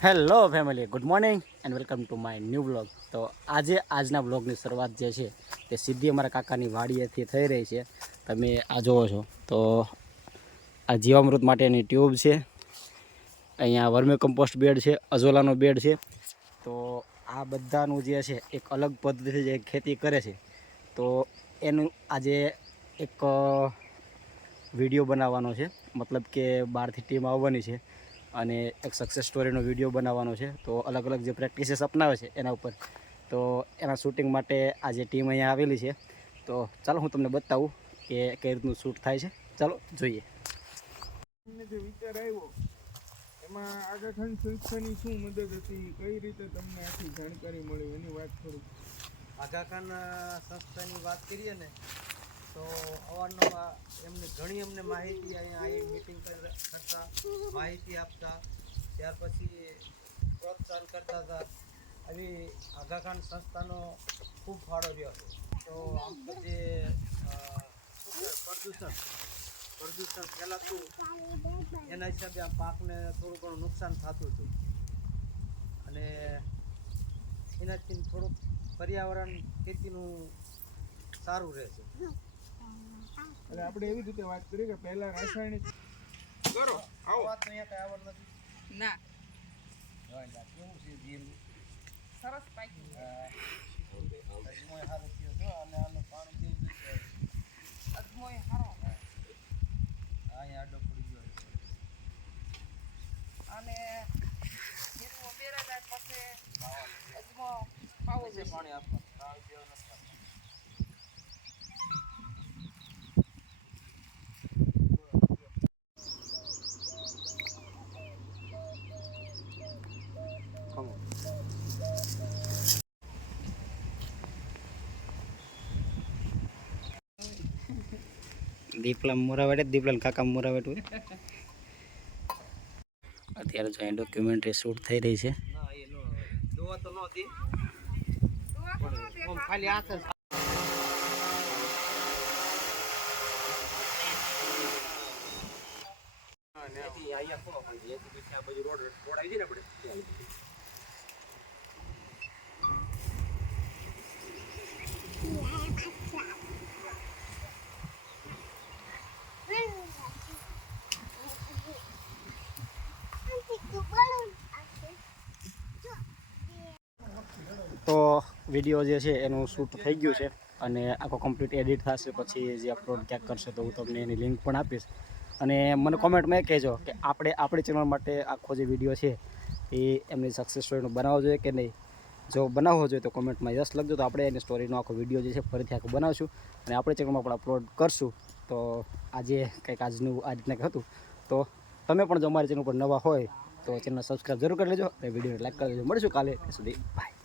Hello family, good morning and welcome to my new blog તો આજે આજના બ્લોગની શરૂઆત જે છે તે સીધી અમારા કાકાની વાડીએથી થઈ રહી છે. તમે આ જોવો છો. તો આ જીવામૃત માટેની ટ્યુબ છે. અહીંયા વર્મી કમ્પોસ્ટ બેડ છે અઝોલાનો બેડ છે. તો આ બધાનું જે છે એક અલગ પદ્ધતિથી જે ખેતી કરે છે. તો એનું આજે એક વીડિયો બનાવવાનો છે. મતલબ કે બહારથી ટીમ આવવાની છે. અને એક સક્સેસ સ્ટોરીનો વીડિયો બનાવવાનો છે. તો અલગ અલગ જે પ્રેક્ટિસીસ અપનાવે છે એના ઉપર. તો એના શૂટિંગ માટે આજે ટીમ અહીંયા આવેલી છે તો ચાલો હું તમને બતાવું કે કઈ રીતનું શૂટ થાય છે. ચાલો જોઈએ. જે વિચાર આવ્યો એમાં આગાખાન સંસ્થાની શું મદદ હતી કઈ રીતે તમને આખી જાણકારી મળી એની વાત કરું. આગા સંસ્થાની વાત કરીએ ને તો અવારનવાર એમને ઘણી અમને માહિતી અહીંયા આવી મિટિંગ કરતા માહિતી આપતા ત્યાર પછી પ્રોત્સાહન કરતા હતા આવી આગાખાન સંસ્થાનો ખૂબ ફાળો રહ્યો છે તો આમ જે પ્રદૂષણ પ્રદૂષણ ફેલાતું એના હિસાબે આ પાકને થોડું ઘણું નુકસાન થતું હતું અને એનાથી થોડુંક પર્યાવરણ ખેતીનું સારું રહે છે એટલે આપણે એવી રીતે વાત કરીએ કે પહેલાં રાસાયણિક કરો. આવો. વાત તો અહીંયા કઈ આવડ નથી. ના. કેવું છે જીમ? સરસ પાક્યું અજમોય સારું થયો. છો અને આનું પાણી કેવું છે? અજમોય હારો. અહીંયા આડો પડી ગયો અને જીરું બેરા જાય પછી અજમો પાવો છે પાણી આપવાનું. દીપલા મોરાવેટ દીપલા કાકા મોરાવેટ હોય. અત્યારે જો ડોક્યુમેન્ટરી શૂટ થઈ રહી છે. અહીંયા રોડ રોડ આવી જાય ને આપણે તો વીડિયો જે છે એનું શૂટ થઈ ગયું છે અને આખો કમ્પ્લીટ એડિટ થશે. પછી જે અપલોડ ક્યાંક કરશે તો હું તમને એની લિંક પણ આપીશ. અને મને કોમેન્ટમાં એ કહેજો કે આપણે, આપણી ચેનલ માટે આખો જે વીડિયો છે એ એમની સક્સેસ સ્ટોરીનો બનાવવો જોઈએ કે નહીં? જો બનાવવો જોઈએ તો કોમેન્ટમાં યસ લખજો તો આપણે એની સ્ટોરીનો આખો વીડિયો જે છે ફરીથી આખો બનાવશું. અને આપણી ચેનલમાં પણ અપલોડ કરશું. તો આજે કંઈક આજનું, આ રીતના કંઈક હતું. તો તમે પણ જો અમારી ચેનલ પર નવા હોય તો ચેનલ સબસ્ક્રાઈબ જરૂર કરી લેજો અને વિડીયોને લાઈક કરી લેજો. મળીશું કાલે સુધી. બાય